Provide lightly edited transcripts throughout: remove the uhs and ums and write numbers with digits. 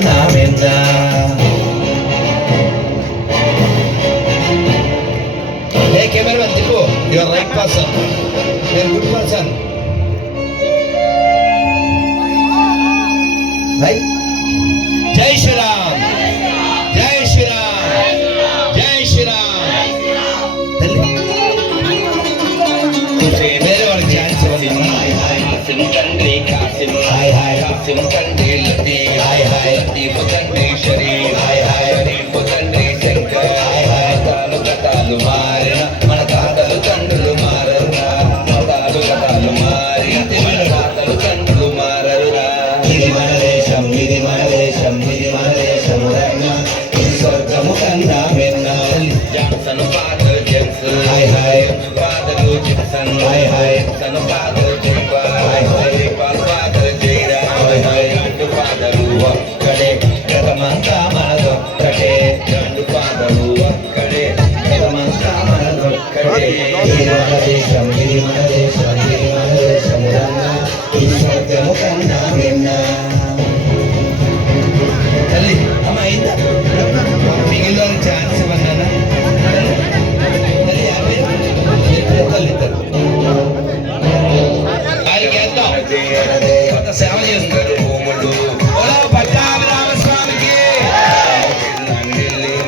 కన్నా మిన్న. ఏ కెమెరా తిప్పు, your right person, your good person. Right. Jai Shriram, జై శ్రీరామ్, జై శ్రీరామ్. వేరే వాళ్ళకి ఛాన్స్ తండ్రి కాసిం, హాయ్ హాయ్ కాసిం తండ్రి లతి, హాయ్ హాయ్ లతీఫ్ తండ్రి షరీఫ్, హాయ్ హాయ్ షరీఫ్ తండ్రి శంకర్, హాయ్ హాయ్ తాలు కథలు మారిన మన తాతలు తండ్రులు మారరురా, మతాలు కథలు మారిన మన తాతలు తండ్రులు మారరురా. ఇది మన దేశం, ఇది మన దేశం, ఇది మన దేశం రన్న, ఇది స్వర్గము కన్నా మిన్న. Johnson father James, hi hi father Jipson, hi hi son father జైపా, hi hi Jaipal father Jaira, hi hi గండు ఫాదరు ఒక్కడే, గతమంతా మనదొక్కటే, గండు ఫాదరు ఒక్కడే, గతమంతా మనదొక్కటే. ఇది మన దేశం, ఇది మన దేశం, ఇది మన దేశం రన్న, ఇది స్వర్గము కన్నా మిన్న. తల్లి అమ్మ అయిందా? మిగిలిన ఛాన్స్ ఇవ్వన్నా తల్లి, యాభై తల్లి ఆయనకి సేవ చేస్తున్నారు భూములు. పట్టాభిరామస్వామికి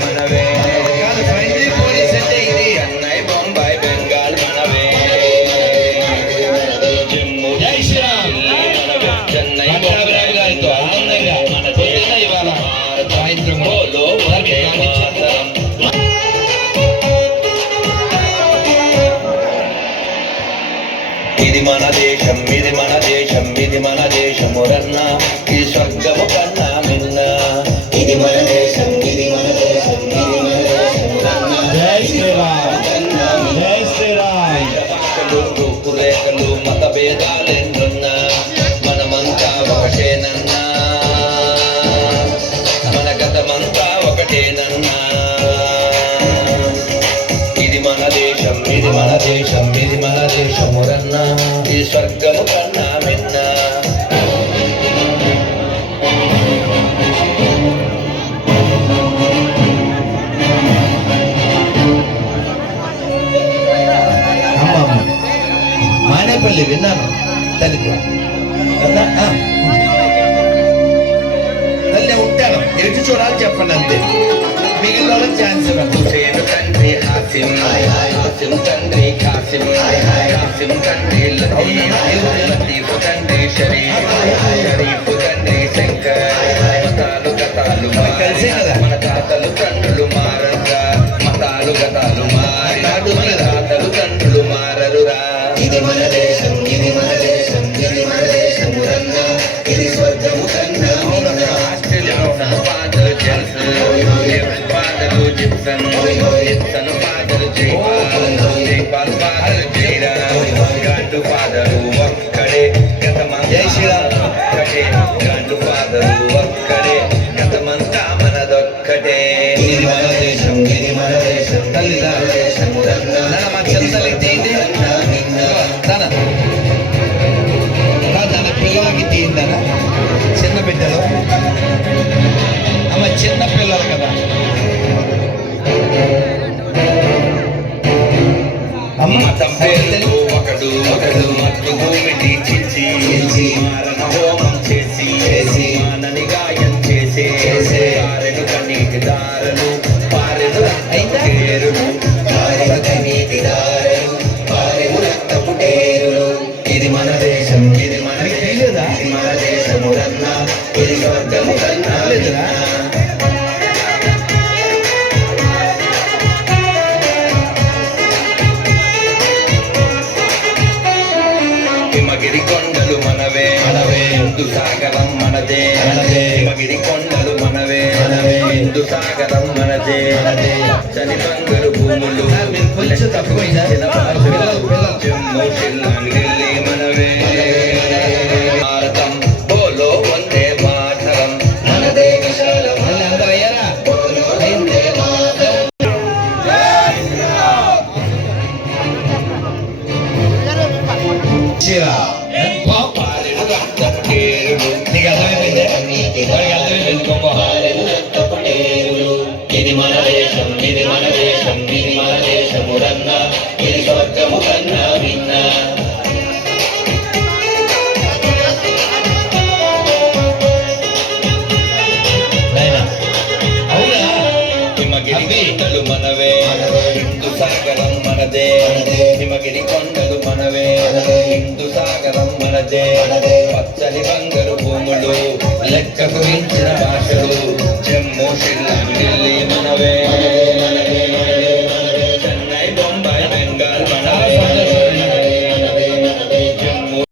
మనవే, ఫ్రెండ్లీ పోలీస్ అంటే ఇది అన్నయ్య బొంబాయి బెంగాల్ మనవే. జై శ్రీరామ్. చెన్నై పట్టాభిరామ గారితో ఆనందంగా మన పొద్దున్న ఇవాళ సాయంత్రంలో ఇది మన దేశం, ఇది మన దేశం, ఇది మన దేశము రన్న, ఇది స్వర్గము కన్నా మిన్న. ఇది మన దేశం, ఇది మన దేశం, ఇది మన దేశము రన్న. జై శ్రీరామ్, జై శ్రీరామ్. రూపురేఖలు మత భేదాలేంటున్నా మనమంతా ఒకటేనన్నా, మన గతమంతా ఒకటేనన్నా. ఇది మన దేశం, ఇది మన దేశం, ఇది మన దేశము రన్న, ఇది స్వర్గము కన్నా మిన్న. మానేపల్లి విన్నాను తల్లి కదా, తల్లి ఉంటాను ఎటు చూడాలి చెప్పండి అంతే, మిగిలిన వాళ్ళకి ఛాన్స్ ఇవ్వండి. తండ్రి హాసిం, హాయ్ హాయ్ హాసిం తండ్రి కాసిం, హాయ్ హాయ్ హాసిం తండ్రి లతీఫ్, లతీఫ్ తండ్రి షరీఫ్, హాయ్ హాయ్ షరీఫ్ తండ్రి శంకర్, హాయ్ హాయ్ మతాలు గతాలు కలిసే కదా మన తాతలు తండ్రులు మారరురా, మతాలు గతాలు మారిన మన తాతలు తండ్రులు మారరురా. ఇది మన దేశం, ఇది మన దేశం, ఇది మన దేశము రన్న, ఇది స్వర్గము కన్నా మిన్న. Johnson father James, father Jipson, Jipson father Jaipal, Jaipal father Jaira, గండు ఫాదరు ఒక్కడే, గతమంతా ఒక్కటే, గండు ఫాదరు ఒక్కడే, గతమంతా మనదొక్కటే. ఇది మన దేశం, ఇది మన దేశం, తల్లి దేశము రన్న, మా చెంతలి తీయండి తన పిల్లలకి తీయిందనా, చిన్న బిడ్డలు అమ్మ, చిన్న పిల్లలు కదా అమ్మ. ఒకడు ఒకడు మత్తు భూమి తీర్చి మారణ హోమం చేసి మానని గాయం చేసే పారెను కన్నీటి దారను, పారెను రక్తపుటేరును, పారెను కన్నీటి దారను, పారెను రక్తపుటేరును. ఇది మన దేశం, ఇది మన దేశం, ఇది మన దేశము రన్న, ఇది స్వర్గము కన్నా మిన్న. హిమగిరి కొండలు మనవే, హిందూ సాగరం మనదే, హిమగిరి కొండలు మనవే, హిందూ సాగరం మనదే. చని బంగారు భూములు జమ్మూ షిల్లాంగ్ ఢిల్లీ మనవే. భారతం బోలో వందే మాతరం, మనదే విశాలం. నీకు అర్థమైపోయింది, అర్థమైపోయింది. మనదే హిమగిరి కొండలు మనవే హిందూ సాగరం మనదే పచ్చని బంగారు భూములు లెక్కకు మించిన భాషలు జమ్మూ షిల్లాంగ్ ఢిల్లీ